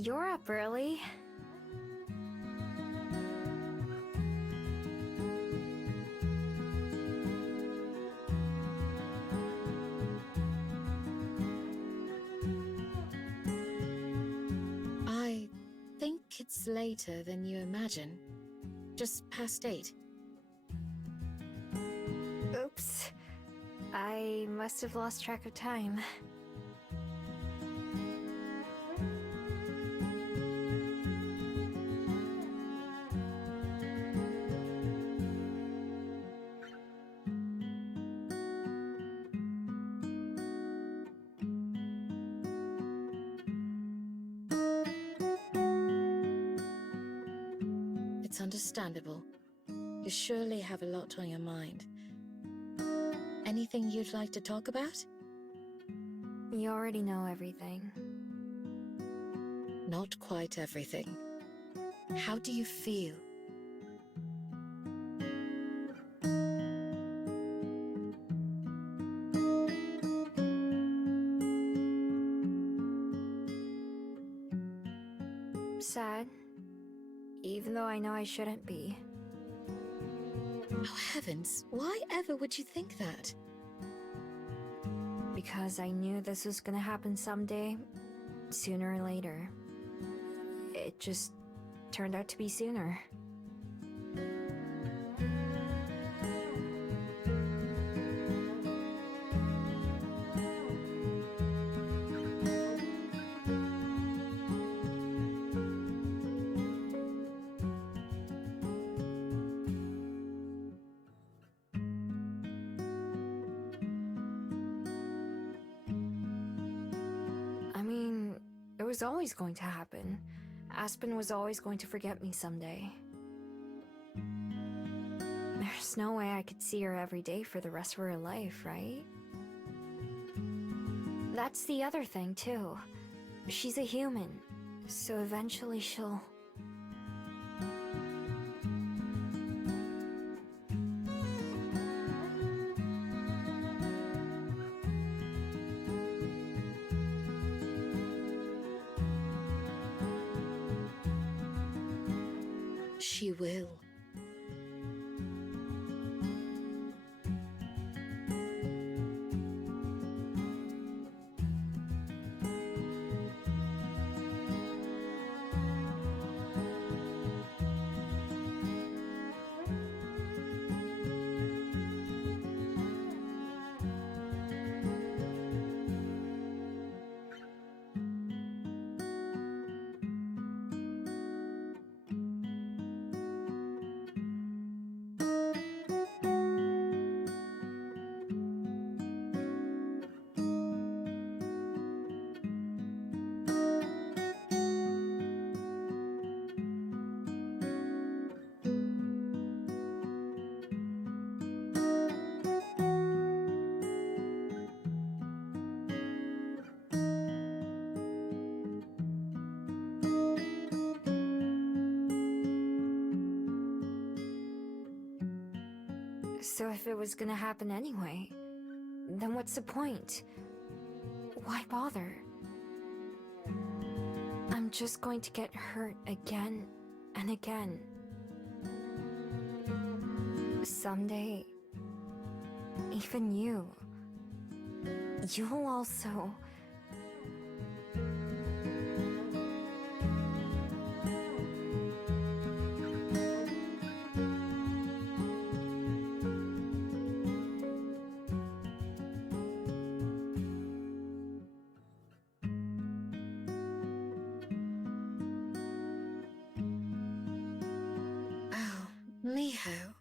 You're up early. I think it's later than you imagine. Just past 8. Oops. I must have lost track of time. It's understandable. You surely have a lot on your mind. Anything you'd like to talk about? You already know everything. Not quite everything. How do you feel? Sad. Even though I know I shouldn't be. Oh heavens, why ever would you think that? Because I knew this was gonna happen someday, sooner or later. It just turned out to be sooner. I mean, it was always going to happen. Aspen was always going to forget me someday. There's no way I could see her every day for the rest of her life, right? That's the other thing, too. She's a human, so eventually she'll... She will. So if it was gonna happen anyway, then what's the point? Why bother? I'm just going to get hurt again and again. Someday, even you'll also... Oh, Miho.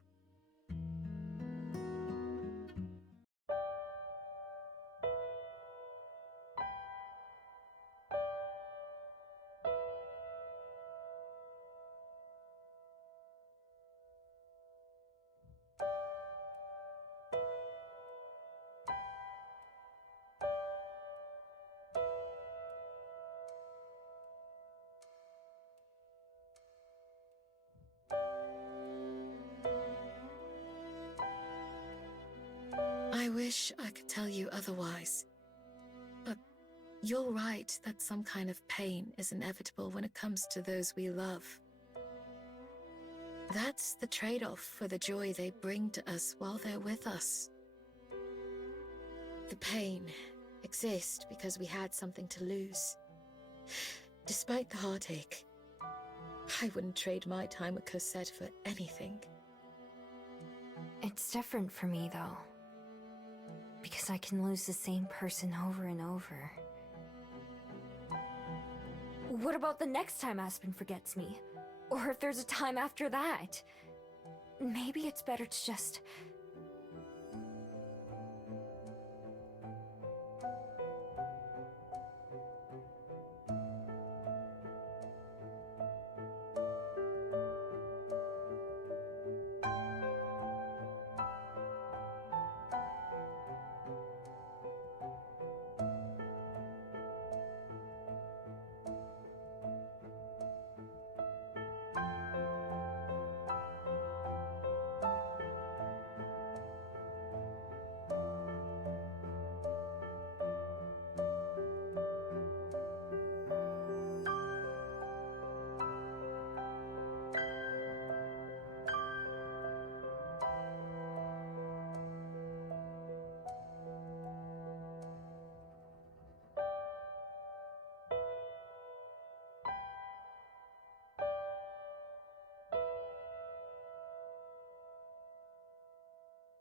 I wish I could tell you otherwise. But you're right that some kind of pain is inevitable when it comes to those we love. That's the trade-off for the joy they bring to us while they're with us. The pain exists because we had something to lose. Despite the heartache, I wouldn't trade my time with Cosette for anything. It's different for me, though. Because I can lose the same person over and over. What about the next time Aspen forgets me? Or if there's a time after that? Maybe it's better to just...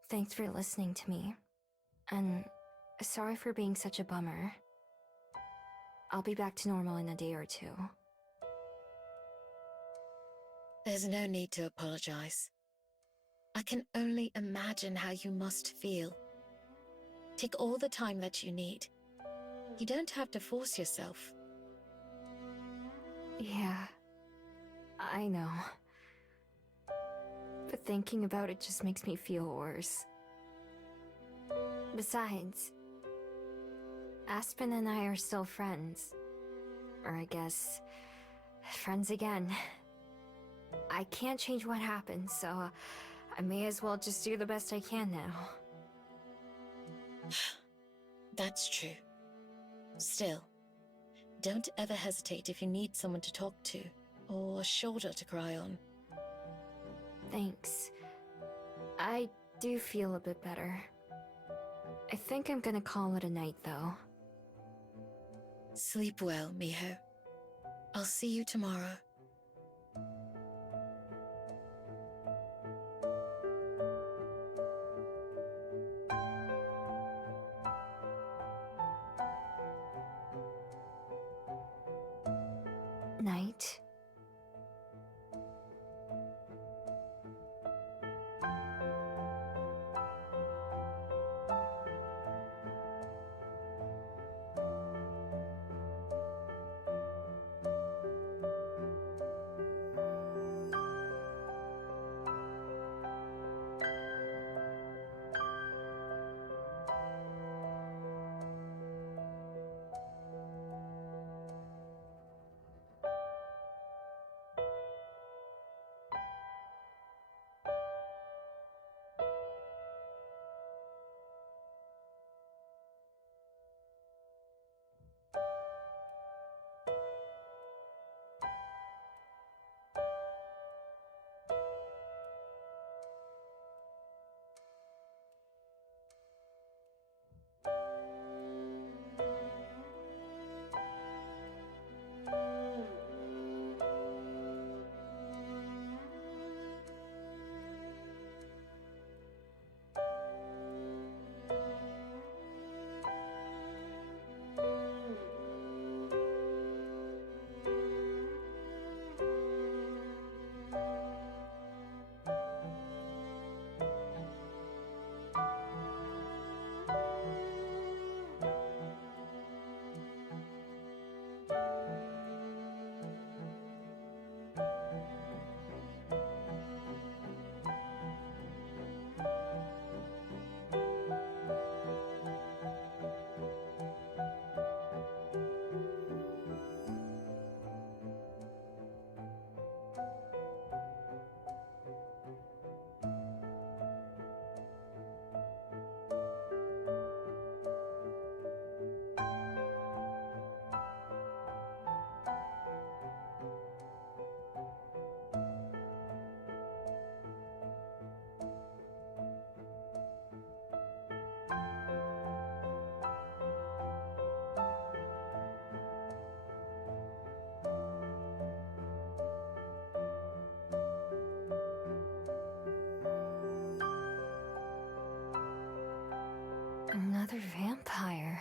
Thanks for listening to me. And sorry for being such a bummer. I'll be back to normal in a day or two. There's no need to apologize. I can only imagine how you must feel. Take all the time that you need. You don't have to force yourself. Yeah, I know. But thinking about it just makes me feel worse. Besides, Aspen and I are still friends. Or I guess, friends again. I can't change what happened, so I may as well just do the best I can now. That's true. Still, don't ever hesitate if you need someone to talk to, or a shoulder to cry on. Thanks. I do feel a bit better. I think I'm gonna call it a night, though. Sleep well, Miho. I'll see you tomorrow. Night. Another vampire.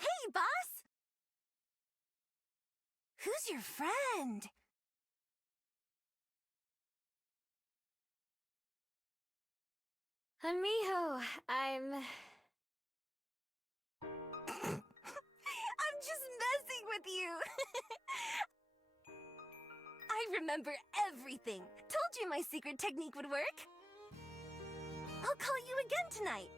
Hey, boss! Who's your friend? Miho, I'm... I'm just messing with you! I remember everything. Told you my secret technique would work. I'll call you again tonight.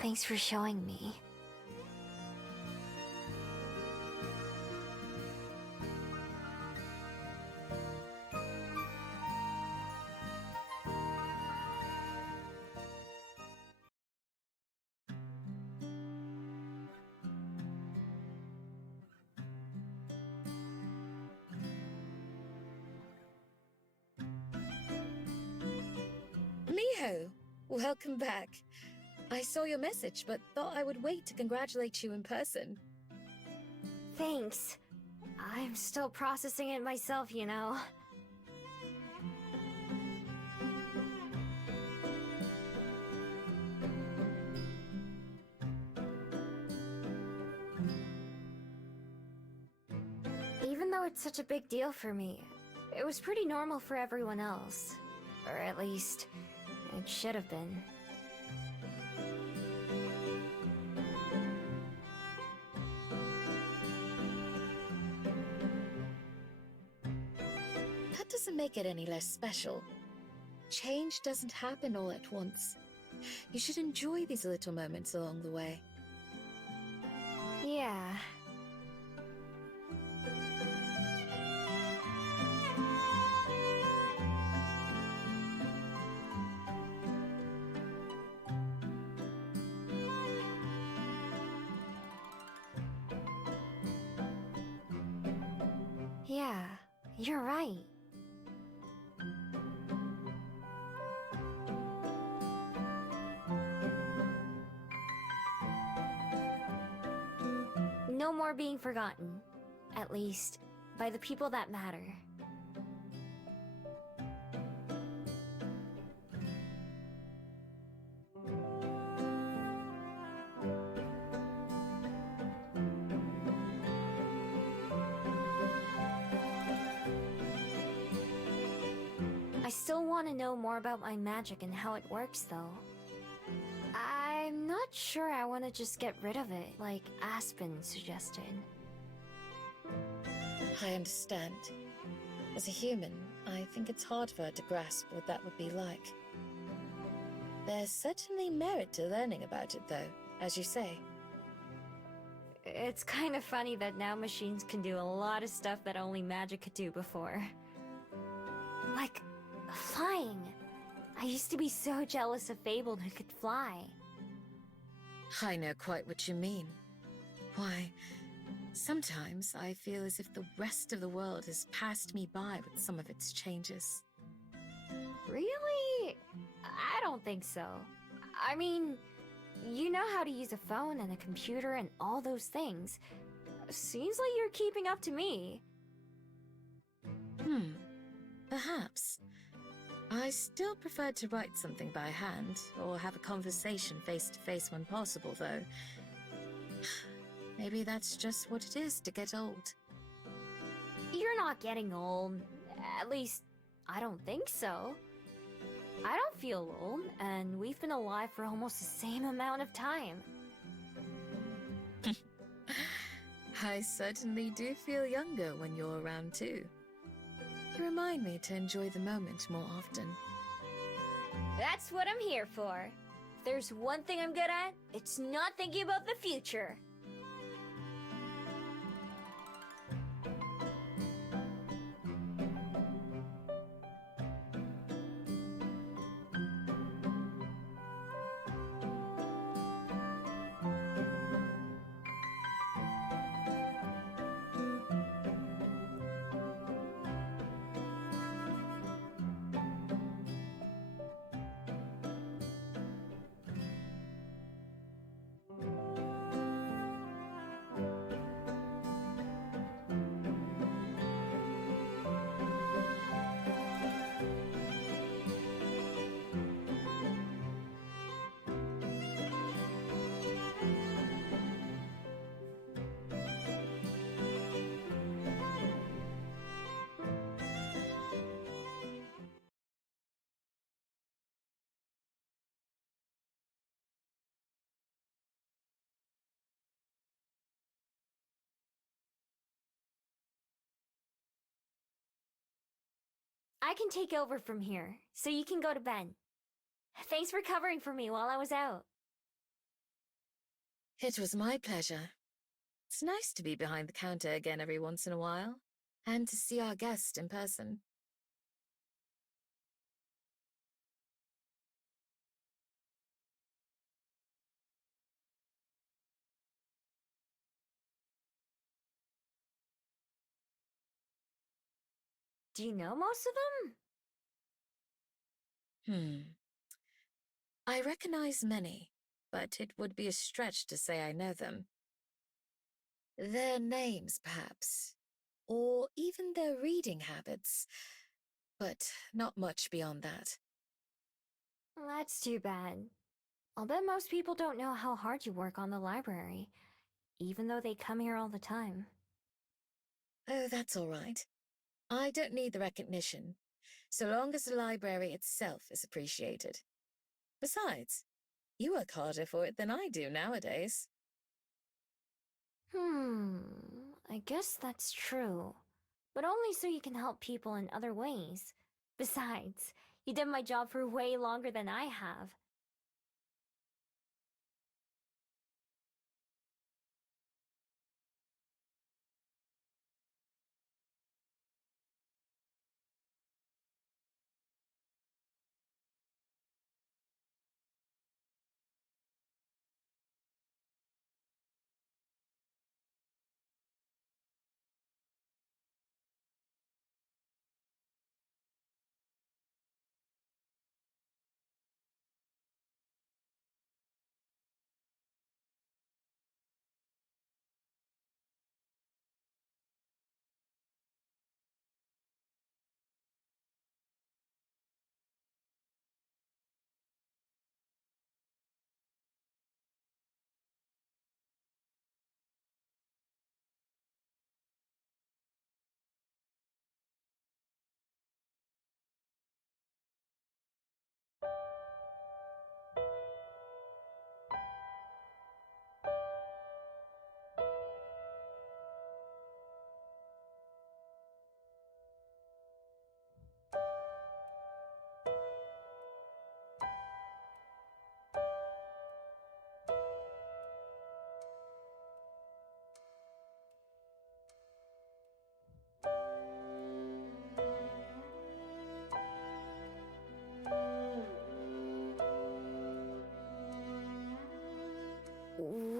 Thanks for showing me. Miho, welcome back. I saw your message, but thought I would wait to congratulate you in person. Thanks. I'm still processing it myself, you know. Even though it's such a big deal for me, it was pretty normal for everyone else. Or at least, it should have been. That doesn't make it any less special. Change doesn't happen all at once. You should enjoy these little moments along the way. Yeah. Yeah, you're right. No more being forgotten. At least, by the people that matter. I still want to know more about my magic and how it works, though. I'm not sure I want to just get rid of it, like Aspen suggested. I understand. As a human, I think it's hard for her to grasp what that would be like. There's certainly merit to learning about it, though, as you say. It's kind of funny that now machines can do a lot of stuff that only magic could do before. Like, flying. I used to be so jealous of Fabled who could fly. I know quite what you mean. Why, sometimes I feel as if the rest of the world has passed me by with some of its changes. Really? I don't think so. I mean, you know how to use a phone and a computer and all those things. Seems like you're keeping up to me. Perhaps. I still prefer to write something by hand, or have a conversation face-to-face when possible, though. Maybe that's just what it is to get old. You're not getting old. At least, I don't think so. I don't feel old, and we've been alive for almost the same amount of time. I certainly do feel younger when you're around, too. You remind me to enjoy the moment more often. That's what I'm here for. If there's one thing I'm good at, it's not thinking about the future. I can take over from here, so you can go to bed. Thanks for covering for me while I was out. It was my pleasure. It's nice to be behind the counter again every once in a while, and to see our guest in person. Do you know most of them? I recognize many, but it would be a stretch to say I know them. Their names, perhaps, or even their reading habits, but not much beyond that. That's too bad. I'll bet most people don't know how hard you work on the library, even though they come here all the time. Oh, that's all right. I don't need the recognition, so long as the library itself is appreciated. Besides, you work harder for it than I do nowadays. I guess that's true. But only so you can help people in other ways. Besides, you did my job for way longer than I have.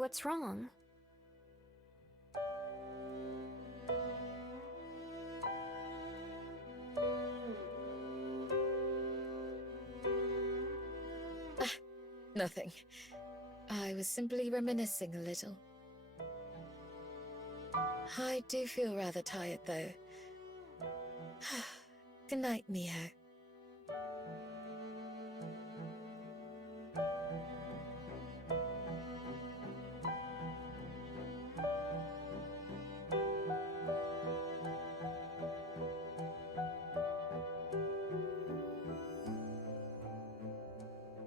what's wrong. Nothing. I was simply reminiscing a little. I do feel rather tired, though. Good night, Miho.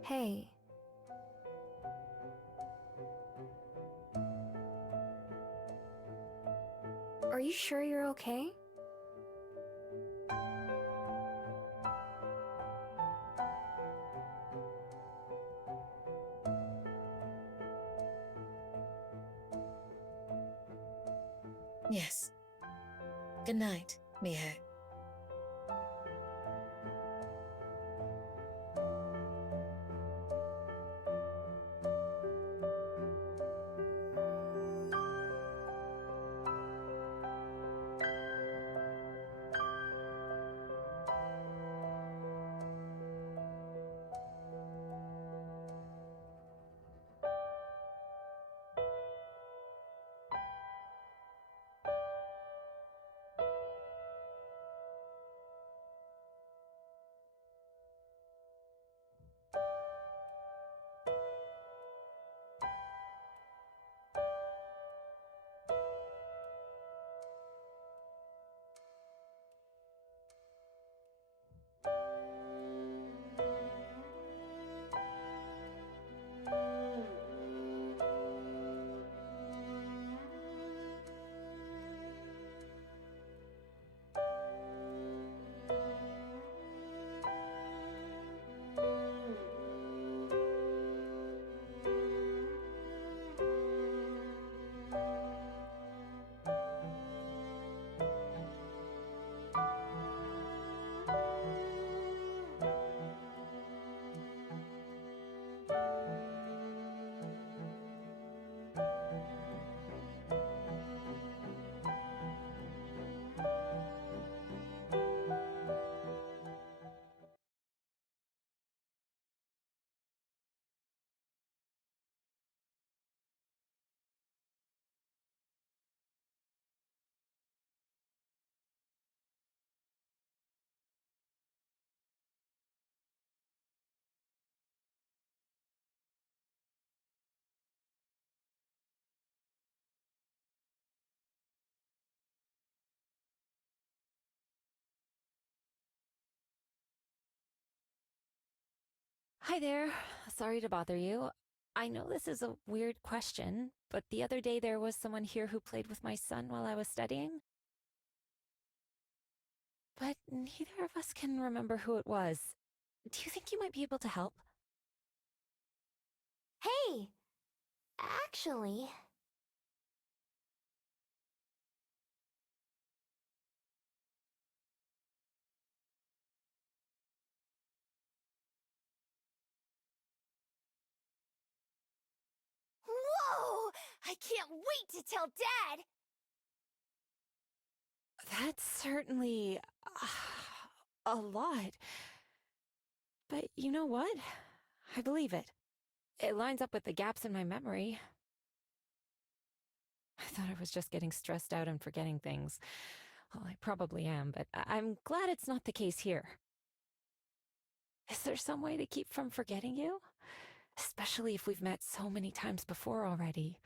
Hey. Are you sure you're okay? Yes. Good night, Miho. Hi there. Sorry to bother you. I know this is a weird question, but the other day there was someone here who played with my son while I was studying. But neither of us can remember who it was. Do you think you might be able to help? Hey! Actually... Whoa! I can't wait to tell Dad! That's certainly a lot. But you know what? I believe it. It lines up with the gaps in my memory. I thought I was just getting stressed out and forgetting things. Well, I probably am, but I'm glad it's not the case here. Is there some way to keep from forgetting you? Especially if we've met so many times before already.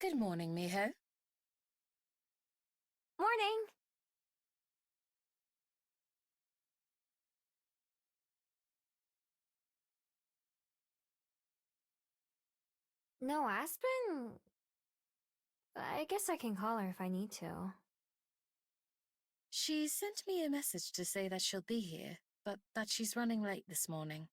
Good morning, Miho. Morning! No, Aspen... I guess I can call her if I need to. She sent me a message to say that she'll be here, but that she's running late this morning.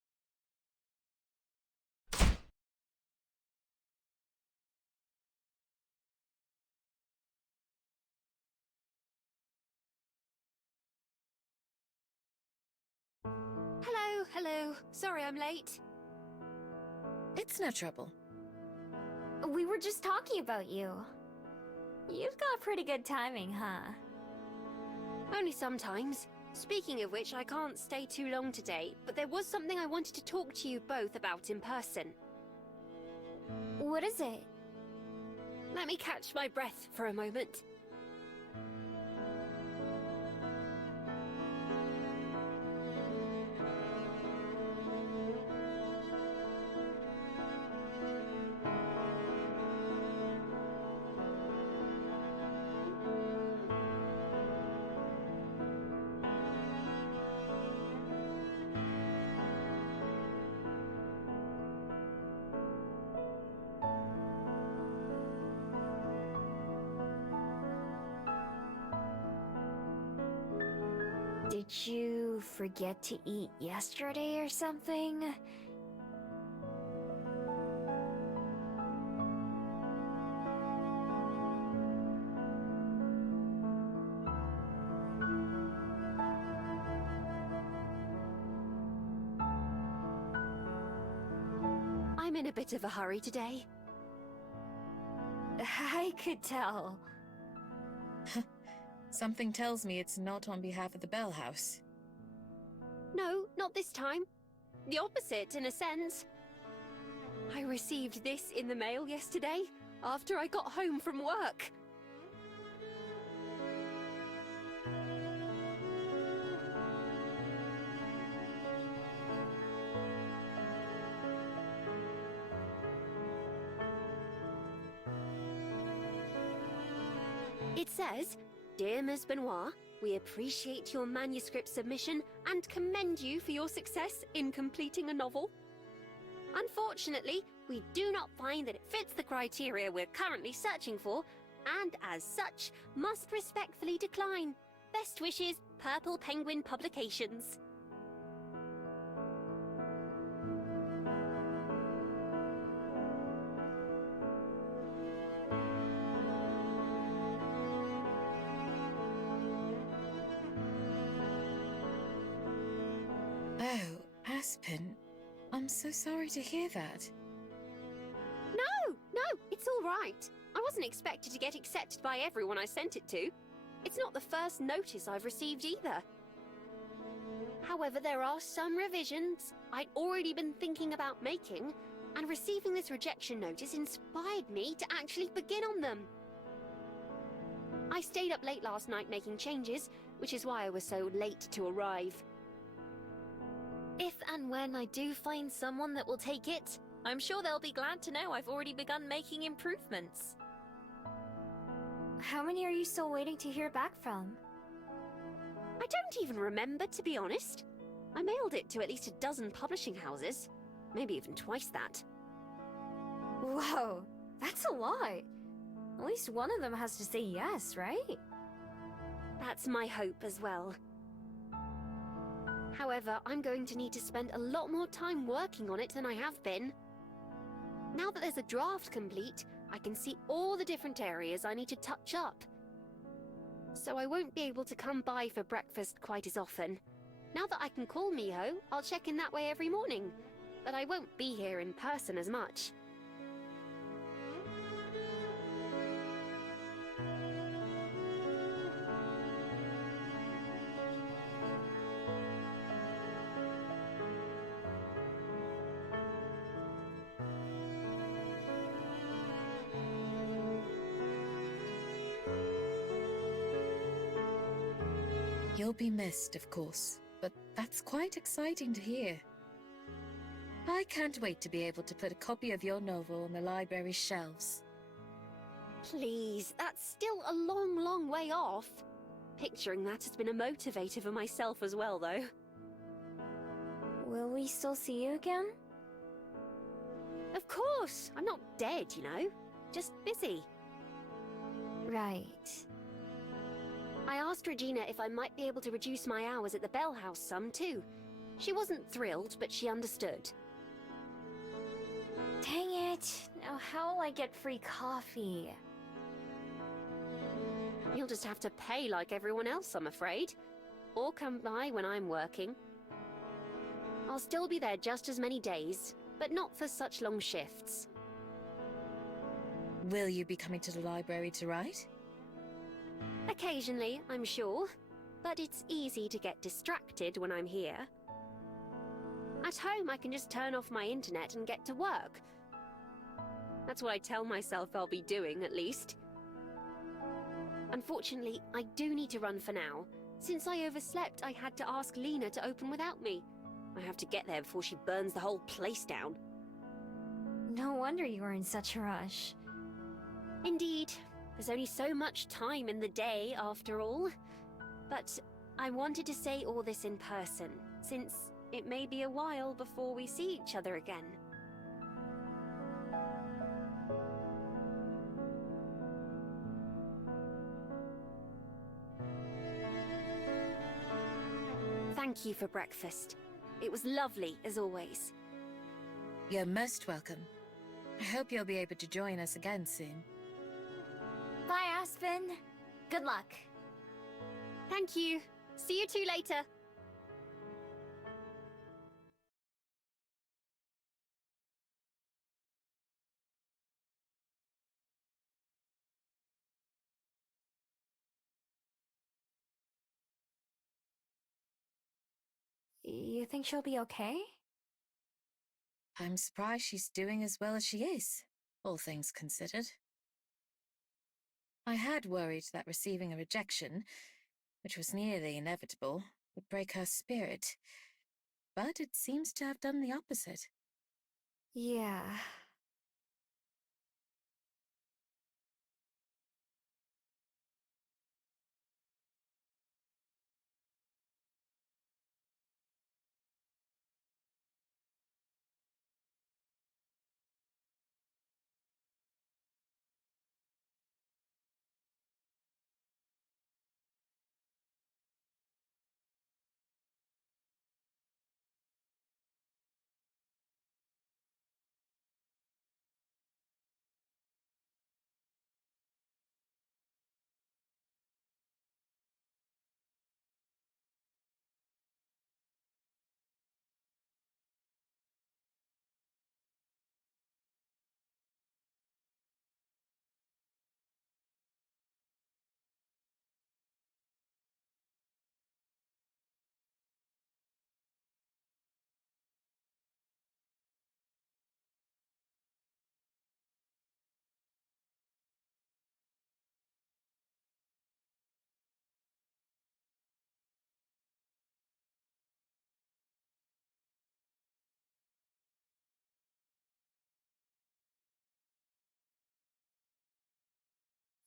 Hello. Sorry I'm late. It's no trouble. We were just talking about you. You've got pretty good timing, huh? Only sometimes. Speaking of which, I can't stay too long today, but there was something I wanted to talk to you both about in person. What is it? Let me catch my breath for a moment. Did you forget to eat yesterday or something? I'm in a bit of a hurry today. I could tell. Something tells me it's not on behalf of the Bell House. No, not this time. The opposite, in a sense. I received this in the mail yesterday, after I got home from work. It says, "Dear Ms. Benoit, we appreciate your manuscript submission and commend you for your success in completing a novel. Unfortunately, we do not find that it fits the criteria we're currently searching for, and as such, must respectfully decline. Best wishes, Purple Penguin Publications." Oh, Aspen. I'm so sorry to hear that. No, it's all right. I wasn't expected to get accepted by everyone I sent it to. It's not the first notice I've received either. However, there are some revisions I'd already been thinking about making, and receiving this rejection notice inspired me to actually begin on them. I stayed up late last night making changes, which is why I was so late to arrive. If and when I do find someone that will take it, I'm sure they'll be glad to know I've already begun making improvements. How many are you still waiting to hear back from? I don't even remember, to be honest. I mailed it to at least a dozen publishing houses. Maybe even twice that. Whoa, that's a lot. At least one of them has to say yes, right? That's my hope as well. However, I'm going to need to spend a lot more time working on it than I have been. Now that there's a draft complete, I can see all the different areas I need to touch up. So I won't be able to come by for breakfast quite as often. Now that I can call Miho, I'll check in that way every morning, but I won't be here in person as much. You'll be missed, of course, but that's quite exciting to hear. I can't wait to be able to put a copy of your novel on the library's shelves. Please, that's still a long, long way off. Picturing that has been a motivator for myself as well, though. Will we still see you again? Of course! I'm not dead, you know. Just busy. Right. I asked Regina if I might be able to reduce my hours at the Bell House some, too. She wasn't thrilled, but she understood. Dang it. Now how will I get free coffee? You'll just have to pay like everyone else, I'm afraid. Or come by when I'm working. I'll still be there just as many days, but not for such long shifts. Will you be coming to the library to write? Occasionally, I'm sure. But it's easy to get distracted when I'm here. At home, I can just turn off my internet and get to work. That's what I tell myself I'll be doing, at least. Unfortunately, I do need to run for now. Since I overslept, I had to ask Lena to open without me. I have to get there before she burns the whole place down. No wonder you were in such a rush. Indeed. There's only so much time in the day, after all. But I wanted to say all this in person, since it may be a while before we see each other again. Thank you for breakfast. It was lovely, as always. You're most welcome. I hope you'll be able to join us again soon. Bye, Aspen. Good luck. Thank you. See you two later. You think she'll be okay? I'm surprised she's doing as well as she is, all things considered. I had worried that receiving a rejection, which was nearly inevitable, would break her spirit, but it seems to have done the opposite. Yeah.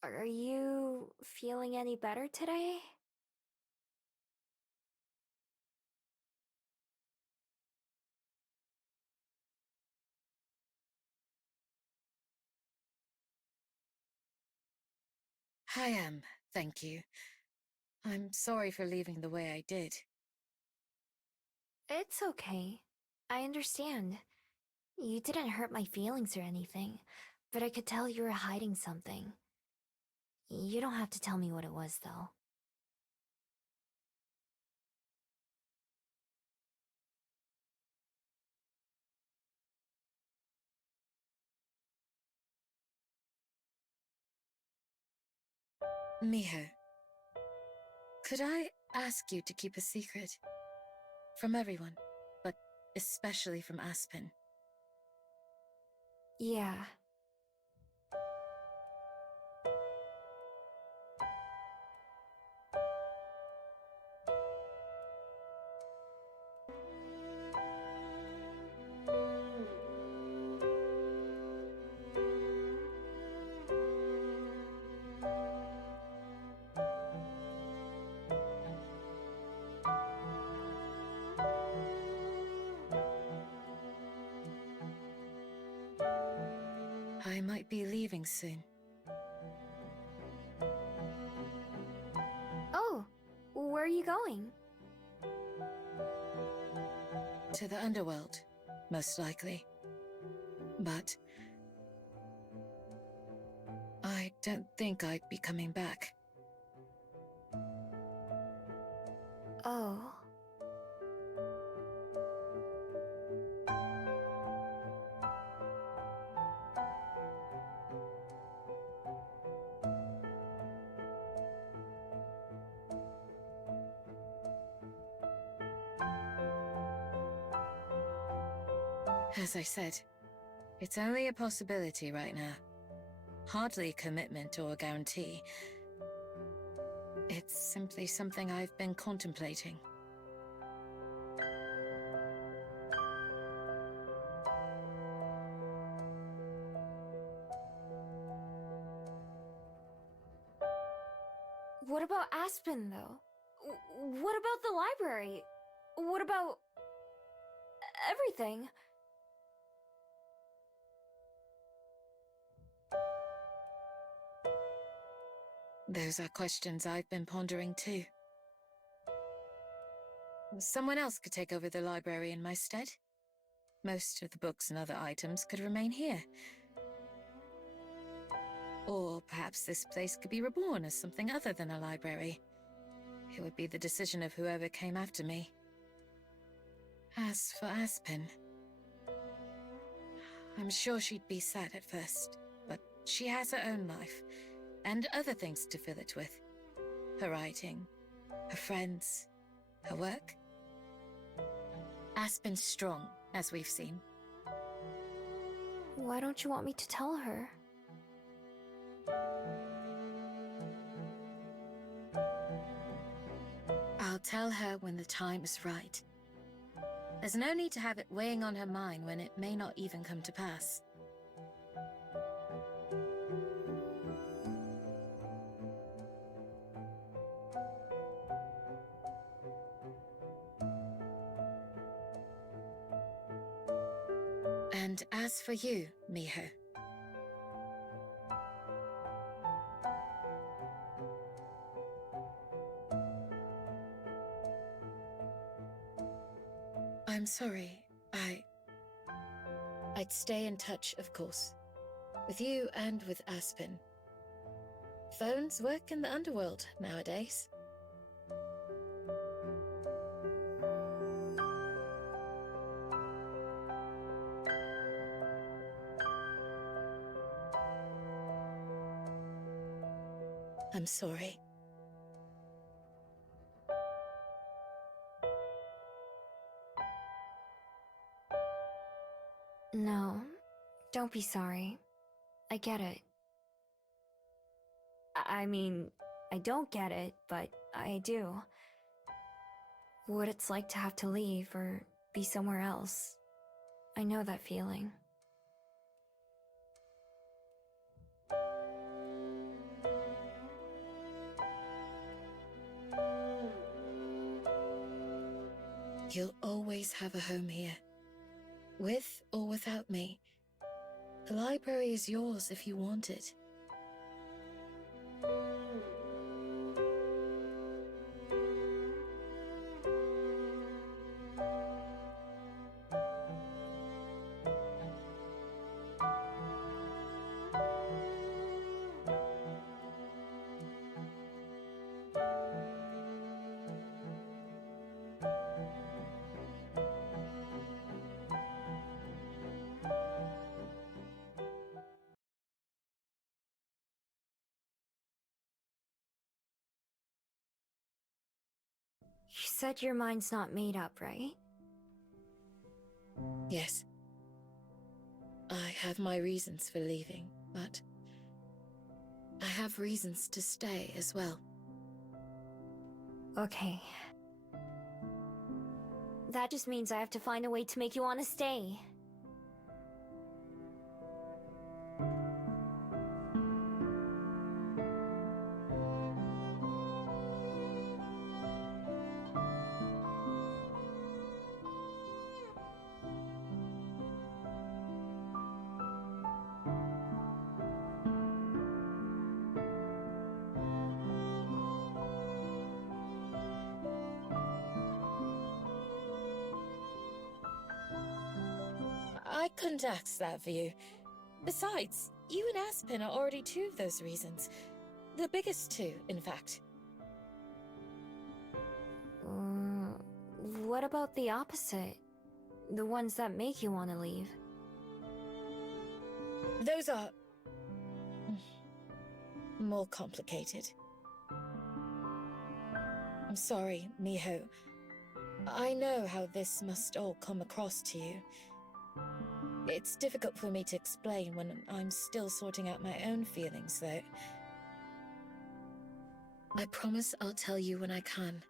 Are you feeling any better today? I am, thank you. I'm sorry for leaving the way I did. It's okay. I understand. You didn't hurt my feelings or anything, but I could tell you were hiding something. You don't have to tell me what it was, though. Miho, could I ask you to keep a secret? From everyone, but especially from Aspen. Yeah. I might be leaving soon. Oh, where are you going? To the underworld, most likely. But I don't think I'd be coming back. Oh. As I said, it's only a possibility right now. Hardly a commitment or a guarantee. It's simply something I've been contemplating. What about Aspen, though? What about the library? What about... everything? Those are questions I've been pondering too. Someone else could take over the library in my stead. Most of the books and other items could remain here. Or perhaps this place could be reborn as something other than a library. It would be the decision of whoever came after me. As for Aspen, I'm sure she'd be sad at first, but she has her own life, and other things to fill it with. Her writing, her friends, her work. Aspen's strong, as we've seen. Why don't you want me to tell her? I'll tell her when the time is right. There's no need to have it weighing on her mind when it may not even come to pass. And as for you, Miho, I'm sorry. I'd stay in touch, of course. With you and with Aspen. Phones work in the underworld nowadays. I'm sorry. No, don't be sorry. I get it. I mean, I don't get it, but I do. What it's like to have to leave or be somewhere else. I know that feeling. You'll always have a home here. With or without me. The library is yours if you want it. You said your mind's not made up, right? Yes. I have my reasons for leaving, but I have reasons to stay as well. Okay. That just means I have to find a way to make you want to stay. I couldn't ask that for you. Besides, you and Aspen are already two of those reasons. The biggest two, in fact. What about the opposite? The ones that make you want to leave? Those are... more complicated. I'm sorry, Miho. I know how this must all come across to you. It's difficult for me to explain when I'm still sorting out my own feelings, though. I promise I'll tell you when I can.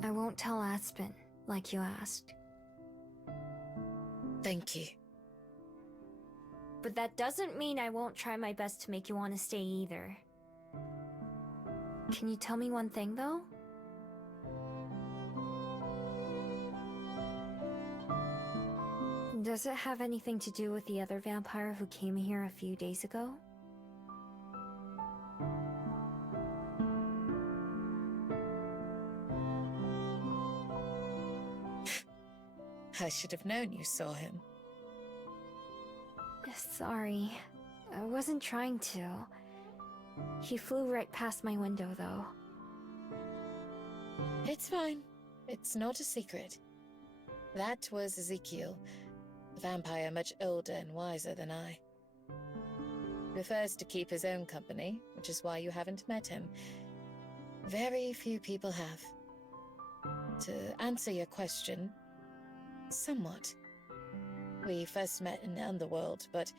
I won't tell Aspen, like you asked. Thank you. But that doesn't mean I won't try my best to make you want to stay either. Can you tell me one thing, though? Does it have anything to do with the other vampire who came here a few days ago? I should have known you saw him. Sorry. I wasn't trying to. He flew right past my window, though. It's fine. It's not a secret. That was Ezekiel, a vampire much older and wiser than I. Prefers to keep his own company, which is why you haven't met him. Very few people have. To answer your question, somewhat. We first met in the underworld, but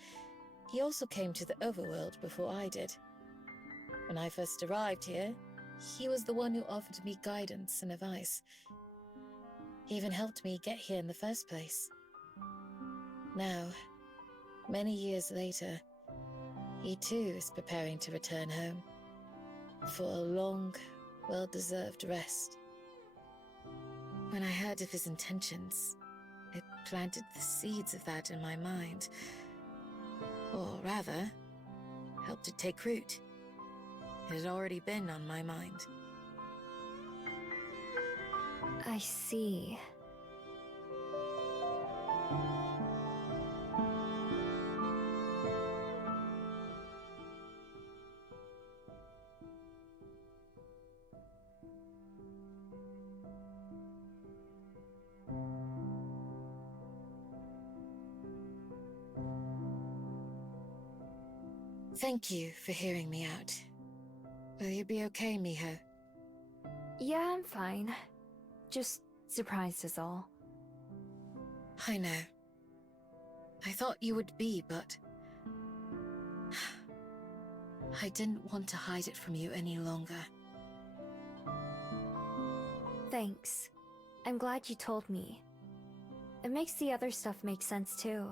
he also came to the overworld before I did. When I first arrived here, he was the one who offered me guidance and advice. He even helped me get here in the first place. Now, many years later, he too is preparing to return home for a long, well-deserved rest. When I heard of his intentions, it planted the seeds of that in my mind. Or rather, helped it take root. It had already been on my mind. I see. Thank you for hearing me out. Will you be okay, Miho? Yeah, I'm fine. Just surprised is all. I know. I thought you would be, but... I didn't want to hide it from you any longer. Thanks. I'm glad you told me. It makes the other stuff make sense too.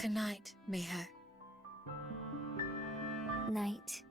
Good night, Miho. Night.